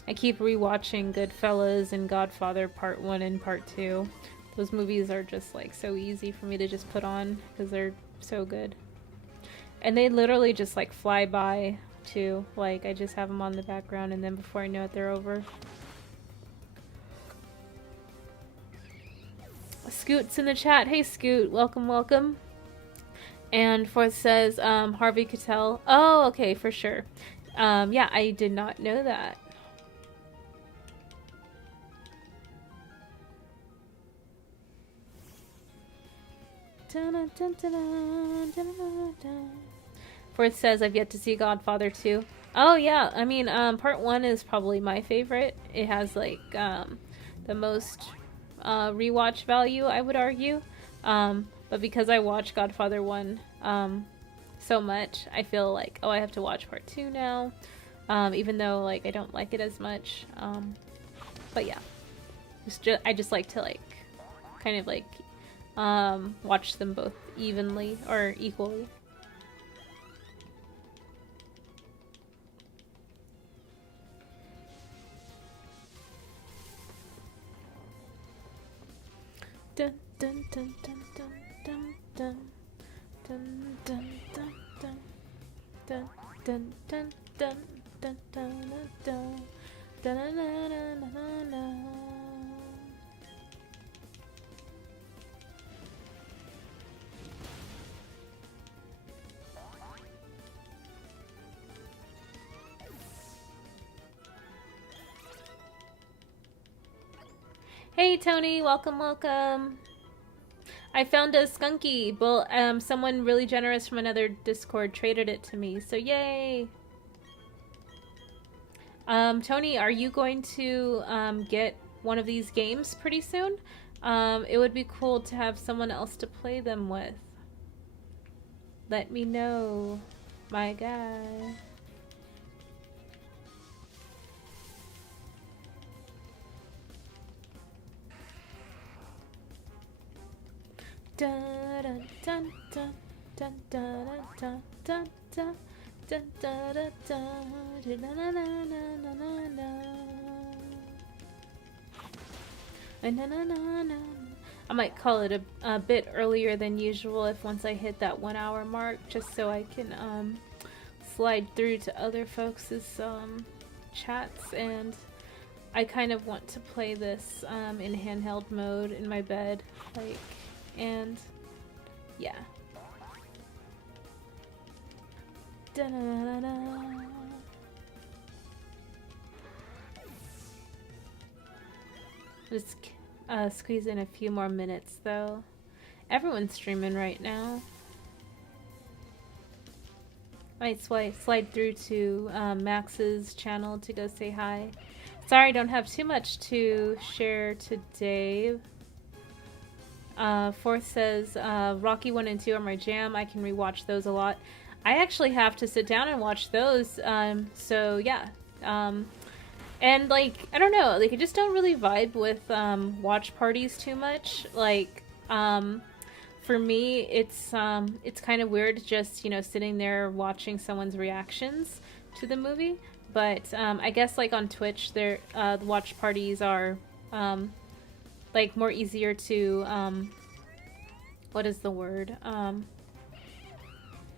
I keep rewatching Goodfellas and Godfather Part 1 and Part 2. Those movies are just like so easy for me to just put on because they're so good. And they literally just like fly by too. Like I just have them on the background and then before I know it they're over. Scoot's in the chat. Hey Scoot, welcome, welcome. And Fourth says Harvey Keitel. Oh, okay, for sure. Yeah, I did not know that. Fourth says I've yet to see Godfather 2. Oh yeah, I mean part 1 is probably my favorite. It has like the most rewatch value, I would argue. But because I watched Godfather 1 so much, I feel like, oh, I have to watch part 2 now. Even though like I don't like it as much. But yeah. I just like to like kind of like watch them both evenly or equally. Dun dun dun dun dun dun dun dun dun dun dun dun dun dun dun dun dun dun dun. Hey Tony, welcome, welcome. I found a skunky. Well, someone really generous from another Discord traded it to me, so yay. Tony, are you going to get one of these games pretty soon? It would be cool to have someone else to play them with. Let me know, my guy. Dun dun dun dun dun dun dun dun dun dun dun dun dun. I might call it a bit earlier than usual if once I hit that 1 hour mark, just so I can slide through to other folks' chats, and I kind of want to play this in handheld mode in my bed, like. And yeah. Da-da-da-da. Just squeeze in a few more minutes though. Everyone's streaming right now. Might slide through to Max's channel to go say hi. Sorry, I don't have too much to share today. Fourth says, Rocky 1 and 2 are my jam. I can rewatch those a lot. I actually have to sit down and watch those. So yeah. And like, I don't know, like I just don't really vibe with watch parties too much. Like, for me, it's kind of weird just, you know, sitting there watching someone's reactions to the movie. but I guess like on Twitch, the watch parties are like more easier to what is the word?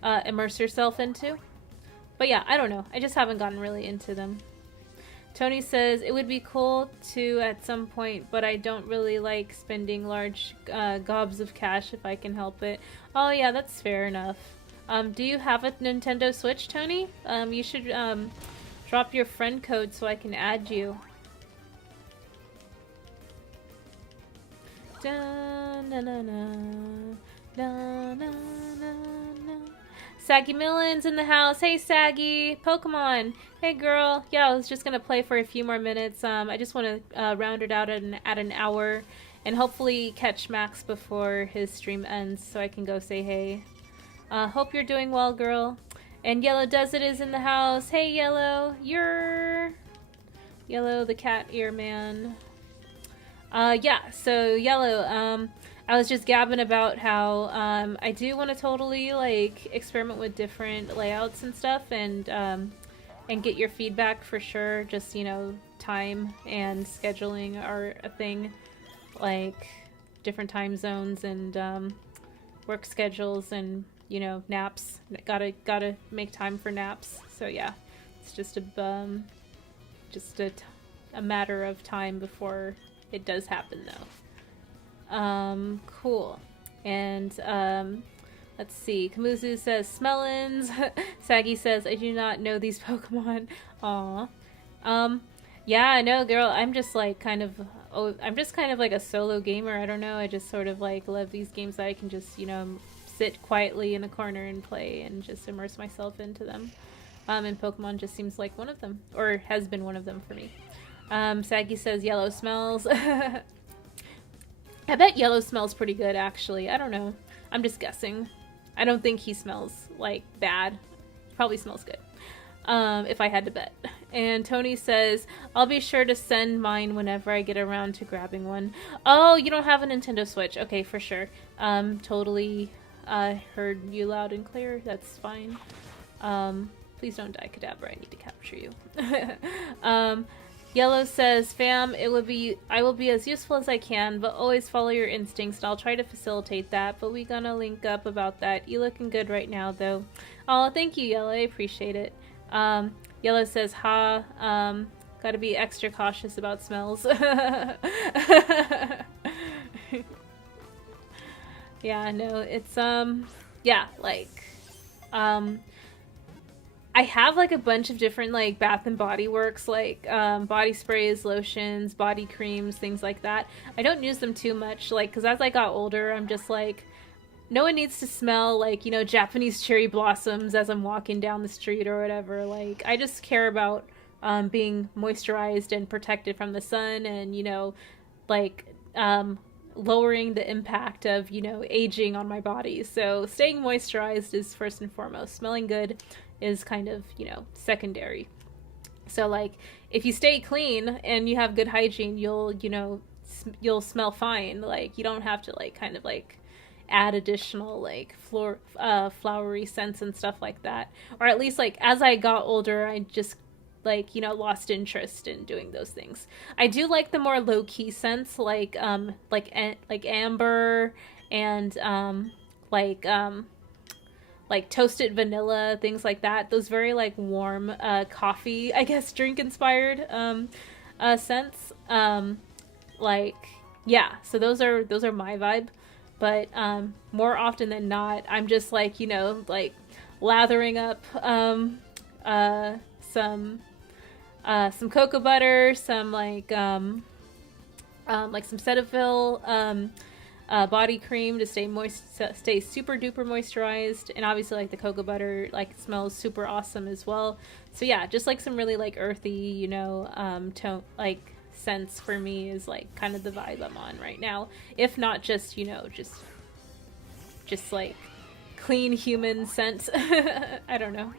Immerse yourself into. But yeah, I don't know. I just haven't gotten really into them. Tony says, it would be cool to at some point, but I don't really like spending large gobs of cash if I can help it. Oh yeah, that's fair enough. Do you have a Nintendo Switch, Tony? You should drop your friend code so I can add you. Da, na, na, na, na, na, na, na. Saggy Millen's in the house. Hey, Saggy. Pokemon. Hey, girl. Yeah, I was just going to play for a few more minutes. I just want to round it out at an hour and hopefully catch Max before his stream ends so I can go say hey. Hope you're doing well, girl. And Yellow Does It is in the house. Hey, Yellow. You're... Yellow, the cat ear man. Yeah, so Yellow, I was just gabbing about how I do want to totally like experiment with different layouts and stuff, and get your feedback for sure. Just, you know, time and scheduling are a thing, like different time zones and work schedules and, you know, naps. Gotta make time for naps. So yeah, it's just a matter of time before it does happen though. Cool. And, let's see. Kamuzu says, Smellins. Saggy says, I do not know these Pokemon. Aw. Yeah, I know, girl. I'm just kind of like a solo gamer. I don't know. I just sort of like love these games that I can just, you know, sit quietly in a corner and play and just immerse myself into them. And Pokemon just seems like one of them, or has been one of them for me. Saggy says, Yellow smells. I bet Yellow smells pretty good, actually. I don't know. I'm just guessing. I don't think he smells, like, bad. He probably smells good. If I had to bet. And Tony says, I'll be sure to send mine whenever I get around to grabbing one. Oh, you don't have a Nintendo Switch. Okay, for sure. Totally heard you loud and clear. That's fine. Please don't die, Kadabra. I need to capture you. Yellow says, fam, I will be as useful as I can, but always follow your instincts, and I'll try to facilitate that, but we gonna link up about that. You looking good right now, though. Oh, thank you, Yellow. I appreciate it. Yellow says, gotta be extra cautious about smells. Yeah, no, it's, yeah, like, I have like a bunch of different like Bath and Body Works, like body sprays, lotions, body creams, things like that. I don't use them too much, like, because as I got older, I'm just like, no one needs to smell like, you know, Japanese cherry blossoms as I'm walking down the street or whatever. Like, I just care about being moisturized and protected from the sun, and, you know, like lowering the impact of, you know, aging on my body. So staying moisturized is first and foremost. Smelling good is kind of, you know, secondary. So like, if you stay clean and you have good hygiene, you'll, you know, you'll smell fine. Like, you don't have to like kind of like add additional like flowery scents and stuff like that. Or at least like as I got older, I just like, you know, lost interest in doing those things. I do like the more low-key scents, like amber and like toasted vanilla, things like that. Those very like warm coffee, I guess, drink inspired scents. Like, yeah, so those are my vibe. But more often than not, I'm just like, you know, like lathering up some cocoa butter, some like some Cetaphil body cream to stay super duper moisturized, and obviously like the cocoa butter like smells super awesome as well. So yeah, just like some really like earthy, you know, tone like scents for me is like kind of the vibe I'm on right now. If not just, you know, just like clean human scent. I don't know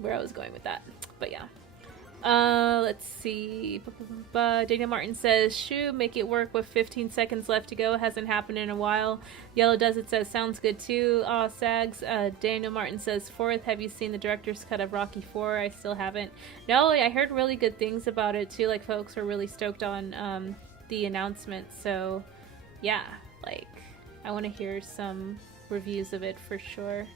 where I was going with that, but yeah. Let's see. Daniel Martin says, "Shoo, make it work with 15 seconds left to go. Hasn't happened in a while." Yellow Does It says, "Sounds good too." Aw, Sags. Daniel Martin says, "Fourth, have you seen the director's cut of Rocky 4? I still haven't." No, I heard really good things about it too. Like, folks were really stoked on the announcement. So, yeah, like, I want to hear some reviews of it for sure.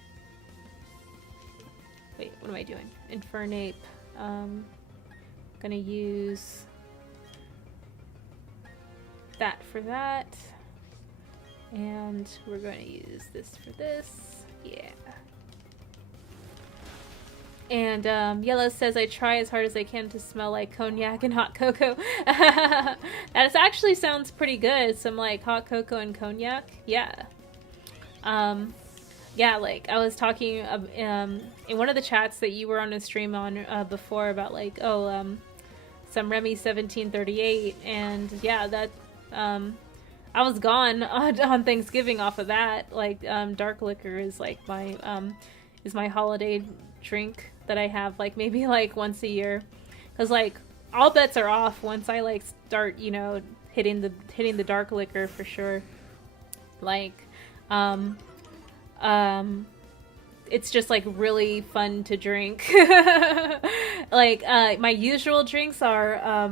Wait, what am I doing? Infernape. Gonna use that for that, and we're going to use this for this. Yeah. And Yellow says, "I try as hard as I can to smell like cognac and hot cocoa." That actually sounds pretty good. Some like hot cocoa and cognac. Yeah. Yeah, like I was talking in one of the chats that you were on a stream on before about like, some Remy 1738, and yeah, that I was gone on Thanksgiving off of that. Like, dark liquor is like my holiday drink that I have like maybe like once a year, because like all bets are off once I like start, you know, hitting the dark liquor for sure. Like, it's just like really fun to drink. Like, my usual drinks are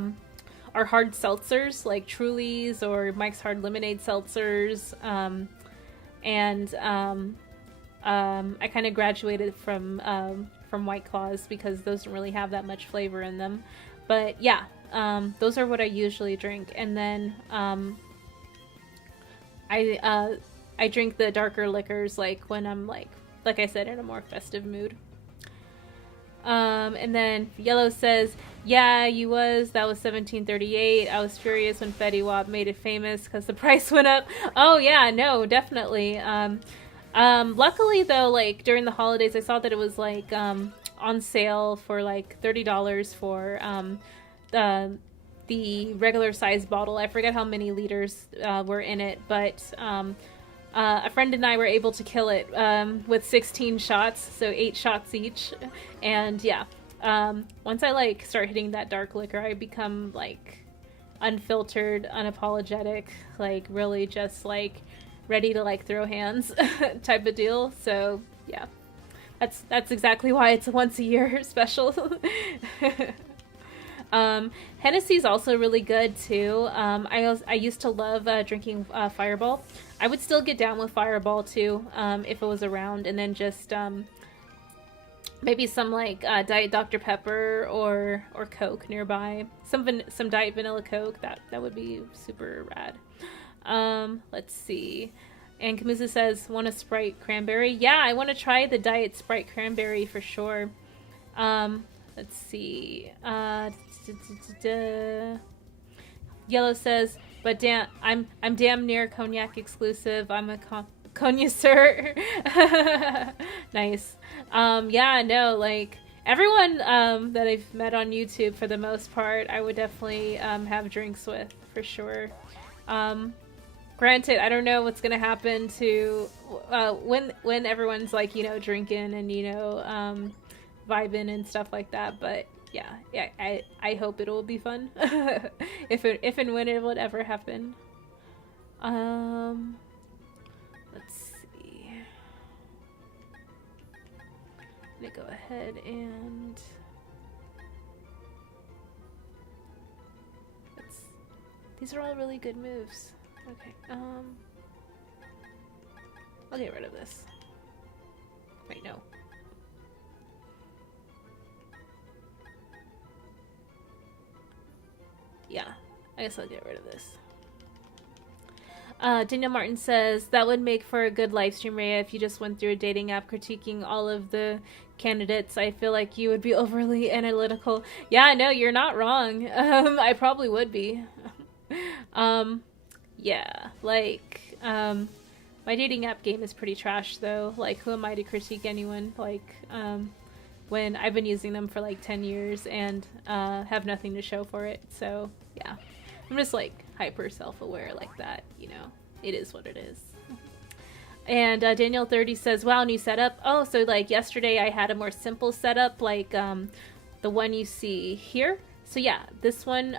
hard seltzers, like Truly's or Mike's Hard Lemonade seltzers. I kind of graduated from White Claws because those don't really have that much flavor in them. But yeah, those are what I usually drink. And then I drink the darker liquors like when I'm like I said, in a more festive mood. And then Yellow says, "Yeah, you was. That was 1738. I was furious when Fetty Wap made it famous because the price went up." Oh yeah, no, definitely. Luckily though, like during the holidays, I saw that it was like on sale for like $30 for the regular size bottle. I forget how many liters were in it, but a friend and I were able to kill it with 16 shots, so 8 shots each. And yeah, once I like start hitting that dark liquor, I become like unfiltered, unapologetic, like really just like ready to like throw hands type of deal. So yeah, that's exactly why it's a once a year special. Hennessy's also really good too. I used to love drinking Fireball. I would still get down with Fireball too, if it was around, and then just maybe some like Diet Dr. Pepper or Coke nearby. Some Diet Vanilla Coke, that would be super rad. Let's see. And Kamusa says, "Want a Sprite Cranberry?" Yeah, I want to try the Diet Sprite Cranberry for sure. Let's see. Yellow says, "But damn, I'm damn near cognac exclusive. I'm a connoisseur." Nice. Yeah, no, like everyone that I've met on YouTube for the most part, I would definitely have drinks with for sure. Granted, I don't know what's gonna happen to when everyone's like, you know, drinking and, you know, vibing and stuff like that, but yeah, I hope it'll be fun. if and when it would ever happen. Let's see. I'm gonna go ahead and these are all really good moves. Okay, I'll get rid of this. Wait, no. Yeah, I guess I'll get rid of this. Daniel Martin says, "That would make for a good live stream, Rhea, if you just went through a dating app critiquing all of the candidates. I feel like you would be overly analytical." Yeah, no, you're not wrong. I probably would be. Yeah, like, my dating app game is pretty trash, though. Like, who am I to critique anyone? Like, when I've been using them for like 10 years and have nothing to show for it. So yeah, I'm just like hyper self-aware like that, you know. It is what it is. And Daniel 30 says, "Wow, new setup." Oh, so like yesterday I had a more simple setup, like the the one you see here. So yeah, this one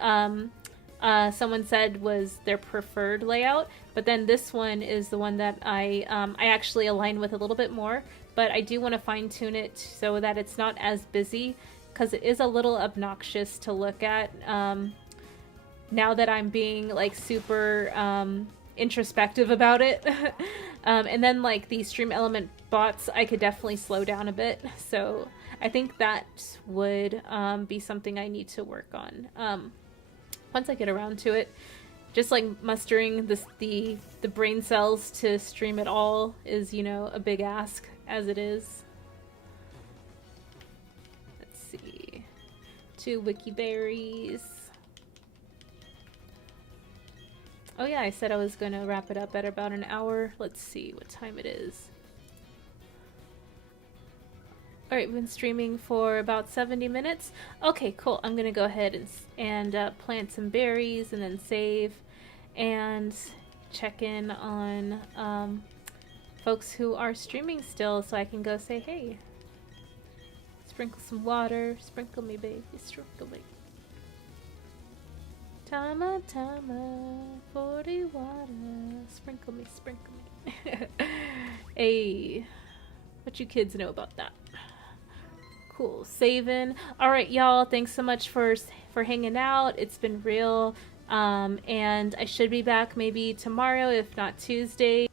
someone said was their preferred layout, but then this one is the one that I actually align with a little bit more, but I do want to fine tune it so that it's not as busy, because it is a little obnoxious to look at now that I'm being like super introspective about it. And then like the stream element bots, I could definitely slow down a bit, so I think that would be something I need to work on once I get around to it. Just like mustering the brain cells to stream it all is, you know, a big ask as it is. Let's see, 2 wiki berries. Oh yeah, I said I was gonna wrap it up at about an hour. Let's see what time it is. Alright, we've been streaming for about 70 minutes. Okay, cool. I'm gonna go ahead and plant some berries and then save and check in on folks who are streaming still, so I can go say hey. Sprinkle some water. Sprinkle me, baby. Sprinkle me. Tama, tama, 40 water. Sprinkle me, sprinkle me. Hey, what you kids know about that? Cool, saving. All right, y'all. Thanks so much for hanging out. It's been real. And I should be back maybe tomorrow, if not Tuesday.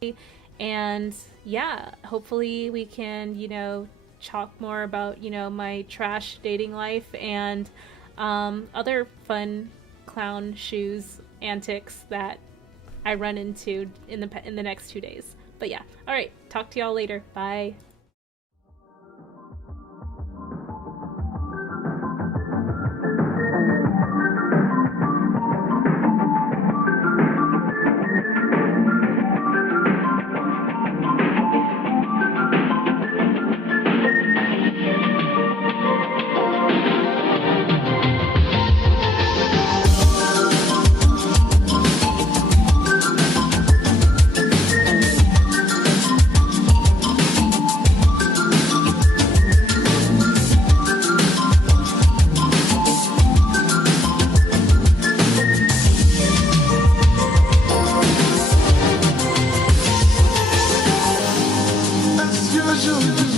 And yeah, hopefully we can, you know, talk more about, you know, my trash dating life and other fun clown shoes antics that I run into in the next 2 days. But yeah, all right, talk to y'all later. Bye. As usual.